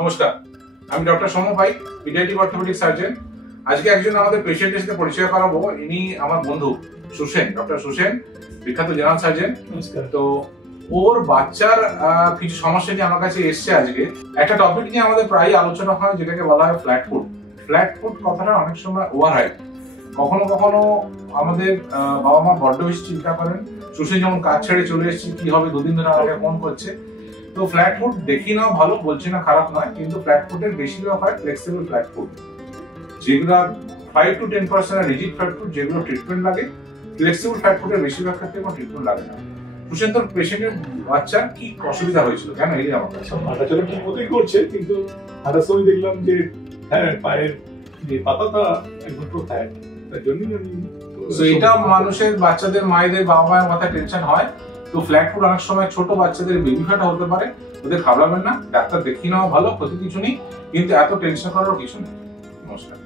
নমস্কার, আমি ডক্টর সৌম্য পাইক, paediatric orthopaedic surgeon. আজকে একজন আমাদের পেশেন্টের সাথে পরিচয় করাবো। ইনি আমার বন্ধু সুসেন, ডক্টর সুসেন, বিখ্যাত জেনারেল সার্জন। তো ওর বাচ্চার কিছু সমস্যা নিয়ে আমার কাছে এসছে। আজকে একটা টপিক নিয়ে আমাদের প্রায় আলোচনা হয়, যেটাকে বলা হয় ফ্ল্যাট ফুট। ফ্ল্যাট ফুট কথাটা অনেক সময় ওভারহাইপ। কখনো কখনো আমাদের বাবা মা বড্ড বেশি চিন্তা করেন। সুসেন যেমন কাজ ছেড়ে চলে এসেছে, কি হবে, দুদিন ধরে আমাকে ফোন করছে। তো ফ্ল্যাট ফুট দেখি নাও, ভালো বলছি না, খারাপ নয়, কিন্তু ফ্ল্যাট ফুটের বেশিরভাগ হয় ফ্লেক্সিবল ফ্ল্যাট ফুট, যেগুলো 5 to 10% রিজিড ফ্ল্যাট ফুট, যেগুলো ট্রিটমেন্ট লাগে। ফ্লেক্সিবল ফ্ল্যাট ফুটের বেশিরভাগ ক্ষেত্রে কোনো ট্রিটমেন্ট লাগে না। সুসেন, তোর পেশেন্টের বাচ্চার কি অসুবিধা হয়েছিল, কেন এই আমার কাছে? হাঁটাচলা ঠিক মতোই করছে, কিন্তু হাঁটার সময় দেখলাম যে হ্যাঁ পায়ের যে পাতাটা একদম ফ্ল্যাট, তার জন্যই আমি এটা মানুষের, বাচ্চাদের, মায়েদের, বাবা মায়ের মাথায় টেনশন হয়। তো ফ্ল্যাট ফুট অনেক সময় ছোট বাচ্চাদের বেবি ফ্যাটও হতে পারে। ওদের ঘাবড়াবেন না, ডাক্তার দেখিয়ে নেওয়া ভালো, ক্ষতি কিছু নেই, কিন্তু এত টেনশন করার কিছু নেই। নমস্কার।